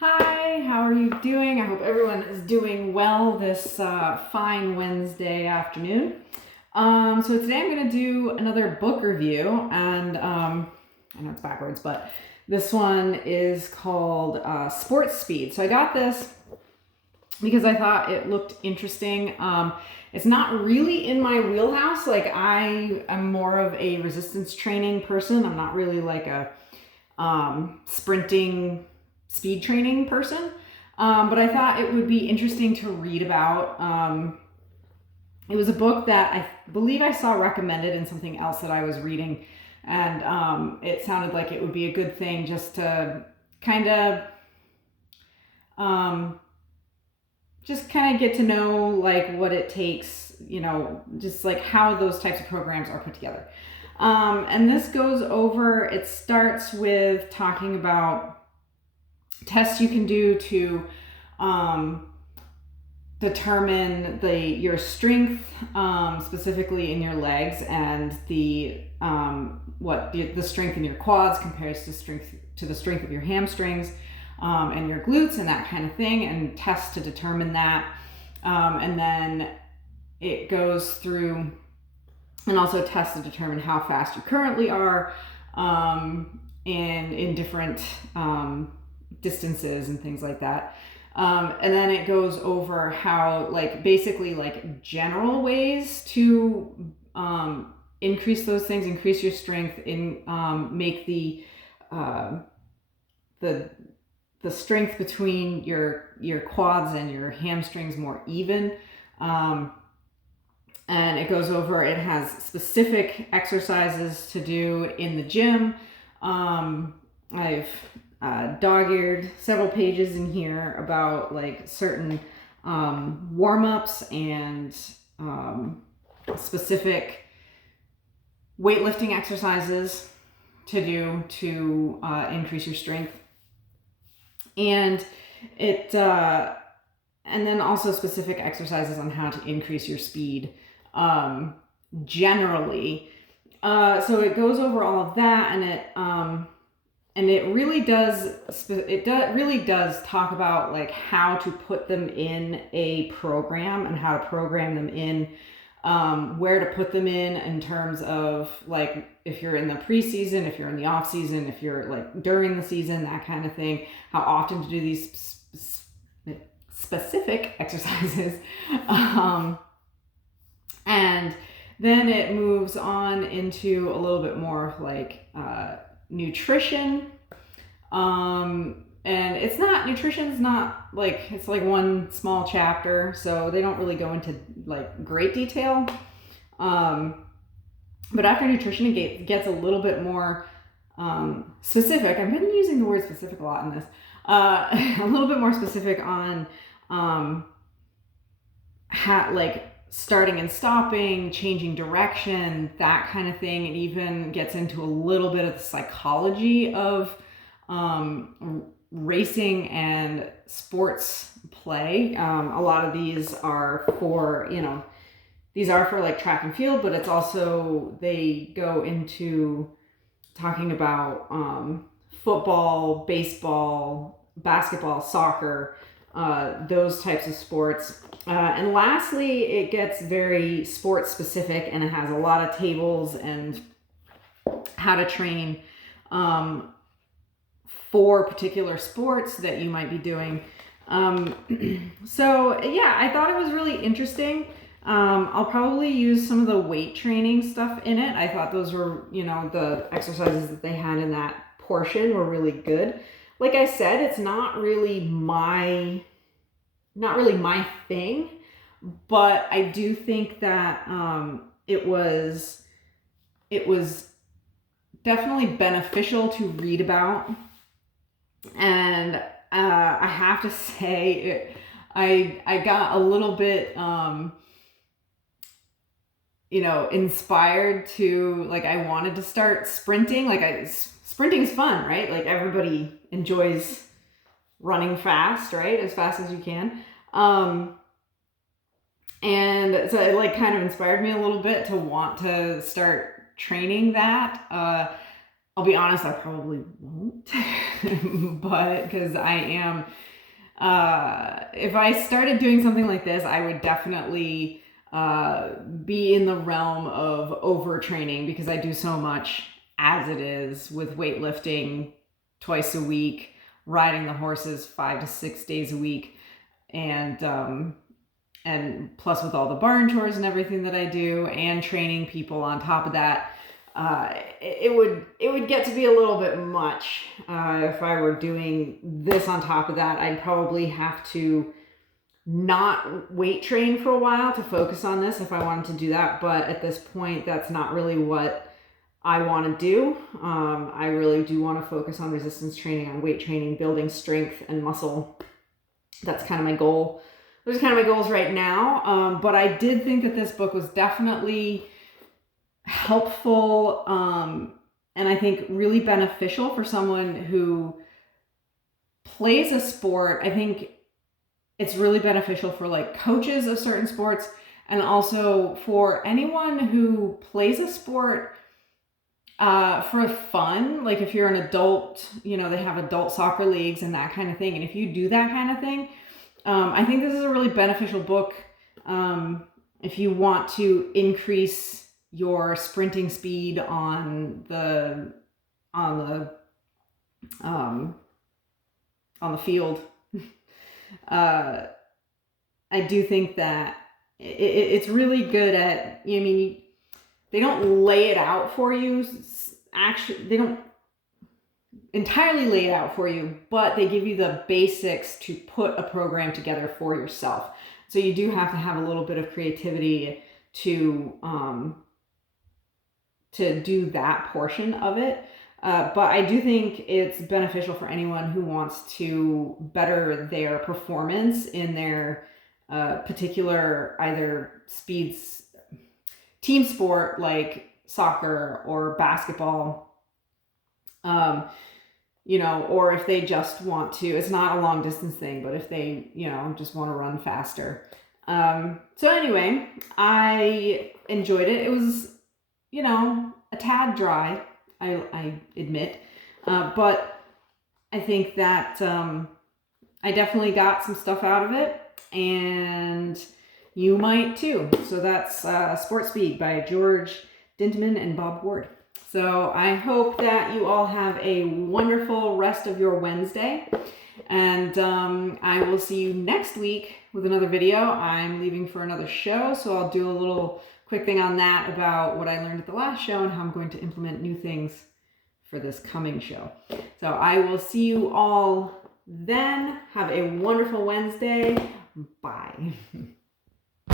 Hi, how are you doing? I hope everyone is doing well this fine Wednesday afternoon. So today I'm going to do another book review, and I know it's backwards, but this one is called Sports Speed. So I got this because I thought it looked interesting. It's not really in my wheelhouse. Like, I am more of a resistance training person. I'm not really like a sprinting speed training person. But I thought it would be interesting to read about. It was a book that I believe I saw recommended in something else that I was reading, and it sounded like it would be a good thing just to kind of um, get to know like what it takes, just like how those types of programs are put together. And this goes over, it starts with talking about tests you can do to determine your strength, specifically in your legs, and the strength in your quads compares to the strength of your hamstrings, and your glutes and that kind of thing, and tests to determine that. And then it goes through and also tests to determine how fast you currently are, and in different distances and things like that. And then it goes over how, like, basically like general ways to increase those things, increase your strength, make the strength between your quads and your hamstrings more even. And it goes over, it has specific exercises to do in the gym. I've dog-eared several pages in here about like certain warm-ups and specific weightlifting exercises to do to increase your strength. And and then also specific exercises on how to increase your speed generally. So it goes over all of that, and it really does talk about like how to put them in a program and how to program them in, where to put them in terms of like if you're in the preseason, if you're in the off season, if you're like during the season, that kind of thing, how often to do these specific exercises. And then it moves on into a little bit more of like nutrition. And nutrition's not like, it's like one small chapter, so they don't really go into like great detail. But after nutrition, it gets a little bit more specific. I've been using the word specific a lot in this. A little bit more specific on like starting and stopping, changing direction, that kind of thing. It even gets into a little bit of the psychology of racing and sports play. A lot of these are for, like track and field, but it's also, they go into talking about football, baseball, basketball, soccer, those types of sports. And lastly, it gets very sports specific, and it has a lot of tables and how to train for particular sports that you might be doing. So yeah, I thought it was really interesting. I'll probably use some of the weight training stuff in it. I thought those were, the exercises that they had in that portion were really good. Like I said, it's not really my thing, but I do think that it was definitely beneficial to read about. And I have to say, I got a little bit inspired to, like, I wanted to start sprinting. Like, sprinting's fun, right? Like, everybody enjoys running fast, right? As fast as you can. And so it like kind of inspired me a little bit to want to start training that. I'll be honest, I probably won't, but because I am, if I started doing something like this, I would definitely be in the realm of overtraining, because I do so much as it is with weightlifting twice a week, riding the horses 5 to 6 days a week, and plus with all the barn chores and everything that I do, and training people on top of that. It would get to be a little bit much if I were doing this on top of that. I'd probably have to not weight train for a while to focus on this if I wanted to do that. But at this point, that's not really what I want to do. I really do want to focus on resistance training, on weight training, building strength and muscle. That's kind of my goal. Those are kind of my goals right now. But I did think that this book was definitely helpful, and I think really beneficial for someone who plays a sport. I think it's really beneficial for like coaches of certain sports, and also for anyone who plays a sport for fun. Like if you're an adult, they have adult soccer leagues and that kind of thing. And if you do that kind of thing, I think this is a really beneficial book if you want to increase your sprinting speed on the field. I do think that it's really good at, they don't lay it out for you. Actually, they don't entirely lay it out for you, but they give you the basics to put a program together for yourself. So you do have to have a little bit of creativity to do that portion of it. But I do think it's beneficial for anyone who wants to better their performance in their particular either team sport like soccer or basketball, or if they just want to, it's not a long distance thing, but if they, just want to run faster. So anyway, I enjoyed it. It was, a tad dry, I admit, but I think that I definitely got some stuff out of it, and you might too. So that's Sport Speed by George Dintiman and Bob Ward. So I hope that you all have a wonderful rest of your Wednesday, and I will see you next week with another video. I'm leaving for another show, so I'll do a little quick thing on that about what I learned at the last show and how I'm going to implement new things for this coming show. So I will see you all then. Have a wonderful Wednesday. Bye.